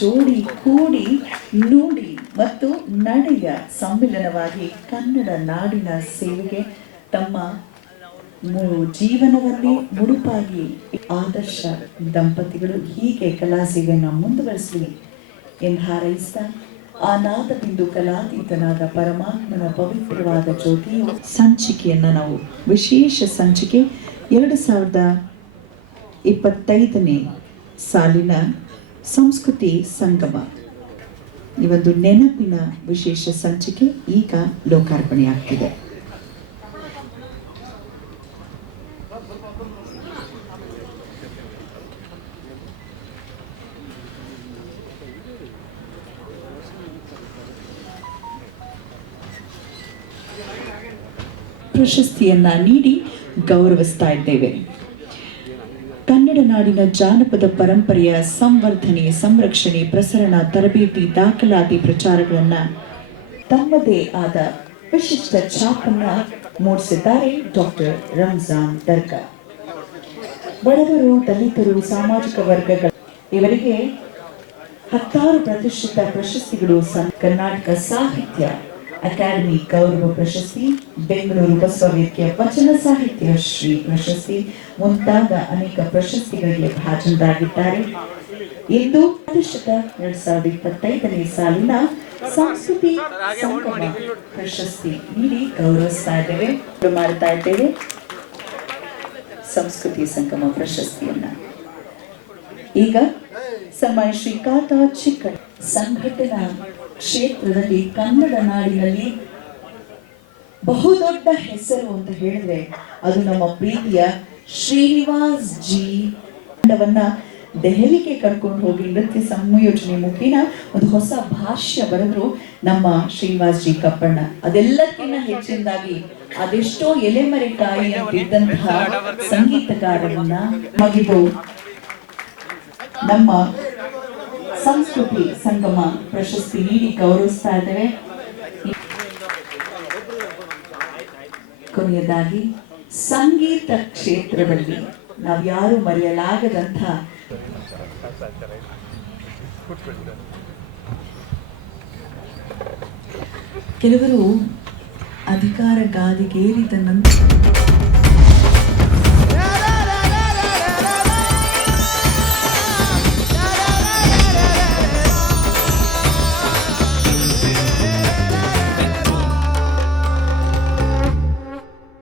ಜೋಡಿ ಕೂಡಿ ನುಡಿ ಮತ್ತು ನಡೆಯ ಸಮ್ಮಿಲನವಾಗಿ ಕನ್ನಡ ನಾಡಿನ ಸೇವೆಗೆ ತಮ್ಮ ಜೀವನವನ್ನೇ ಮುಡುಪಾಗಿ ಆದರ್ಶ ದಂಪತಿಗಳು ಹೀಗೆ ಕಲಾ ಸೇವೆಯನ್ನು ಮುಂದುವರಿಸಲಿ ಎಂದು ಹಾರೈಸಿದ ಆ ನಾದಬಿಂದು ಕಲಾತೀತನಾದ ಪರಮಾತ್ಮನ ಪವಿತ್ರವಾದ ಜ್ಯೋತಿಯು ಸಂಚಿಕೆಯನ್ನು ನಾವು ವಿಶೇಷ ಸಂಚಿಕೆ ಎರಡು ಸಾವಿರದ ಇಪ್ಪತ್ತೈದನೇ ಸಾಲಿನ ಸಂಸ್ಕೃತಿ ಸಂಗಮ. ಈ ಒಂದು ನೆನಪಿನ ವಿಶೇಷ ಸಂಚಿಕೆ ಈಗ ಲೋಕಾರ್ಪಣೆ ಆಗ್ತಿದೆ ಪ್ರಶಸ್ತಿಯನ್ನ ನೀಡಿ ಗೌರವಿಸ್ತಾ ಇದ್ದೇವೆ. ಕನ್ನಡ ನಾಡಿನ ಜಾನಪದ ಪರಂಪರೆಯ ಸಂವರ್ಧನೆ, ಸಂರಕ್ಷಣೆ, ಪ್ರಸರಣ, ತರಬೇತಿ, ದಾಖಲಾತಿ ಪ್ರಚಾರಗಳನ್ನ ತಮ್ಮದೇ ಆದ ವಿಶಿಷ್ಟ ಛಾಪನ್ನ ಮೂಡಿಸಿದ್ದಾರೆ ಡಾಕ್ಟರ್ ರಂಜಾನ್ ದರ್ಗಾ. ಬಡವರು, ದಲಿತರು, ಸಾಮಾಜಿಕ ವರ್ಗಗಳ ಇವರಿಗೆ ಹತ್ತಾರು ಪ್ರತಿಷ್ಠಿತ ಪ್ರಶಸ್ತಿಗಳು ಕರ್ನಾಟಕ ಸಾಹಿತ್ಯ ಅಕಾಡೆಮಿ ಗೌರವ ಪ್ರಶಸ್ತಿ, ಬೆಂಗಳೂರು ಬಸವವೇದಿಕೆಯ ವಚನ ಸಾಹಿತ್ಯ ಶ್ರೀ ಪ್ರಶಸ್ತಿ ಮುಂತಾದ ಅನೇಕ ಪ್ರಶಸ್ತಿಗಳಿಗೆ ಭಾಜನರಾಗಿದ್ದಾರೆ. ಇಂದು ಪ್ರತಿಷ್ಠಿತ ಎರಡ್ ಸಾವಿರದ ಇಪ್ಪತ್ತೈದನೇ ಸಾಲಿನ ಸಂಸ್ಕೃತಿ ಸಂಗಮ ಪ್ರಶಸ್ತಿ ನೀಡಿ ಗೌರವಿಸ್ತಾ ಇದ್ದೇವೆ. ಮಾಡ್ತಾ ಇದ್ದೇವೆ. ಸಂಸ್ಕೃತಿ ಸಂಗಮ ಪ್ರಶಸ್ತಿಯನ್ನ. ಈಗ ಸನ್ಮಾನ್ಯ ಶ್ರೀಕಾಂತ ಚಿಕ್ಕ ಸಂಘಟನಾ ಕ್ಷೇತ್ರದಲ್ಲಿ ಕನ್ನಡ ನಾಡಿನಲ್ಲಿ ಬಹುದೊಡ್ಡ ಹೆಸರು ಅಂತ ಹೇಳಿದ್ರೆ ಅದು ನಮ್ಮ ಪ್ರೀತಿಯ ಶ್ರೀನಿವಾಸ್ ಜಿ. ತಂಡವನ್ನ ದೆಹಲಿಗೆ ಕರ್ಕೊಂಡು ಹೋಗಿ ನೃತ್ಯ ಸಂಯೋಜನೆ ಮುಟ್ಟಿನ ಒಂದು ಹೊಸ ಭಾಷ್ಯ ಬರೆದ್ರು ನಮ್ಮ ಶ್ರೀನಿವಾಸ್ ಜಿ ಕಪ್ಪಣ್ಣ. ಅದೆಲ್ಲಕ್ಕಿಂತ ಹೆಚ್ಚಿನದಾಗಿ ಅದೆಷ್ಟೋ ಎಲೆಮರೆಕಾಯಿ ಅಂತಿದ್ದಂತಹ ಸಂಗೀತಗಾರರನ್ನ ಮಗಿದು ನಮ್ಮ ಸಂಸ್ಕೃತಿ ಸಂಗಮ ಪ್ರಶಸ್ತಿ ನೀಡಿ ಗೌರವಿಸ್ತಾ ಇದ್ದೇವೆ. ಕೊನೆಯದಾಗಿ, ಸಂಗೀತ ಕ್ಷೇತ್ರದಲ್ಲಿ ನಾವ್ಯಾರು ಮರೆಯಲಾಗದಂಥ ಕೆಲವರು ಅಧಿಕಾರ ಗಾದಿಗೇರಿದ ನಂತರ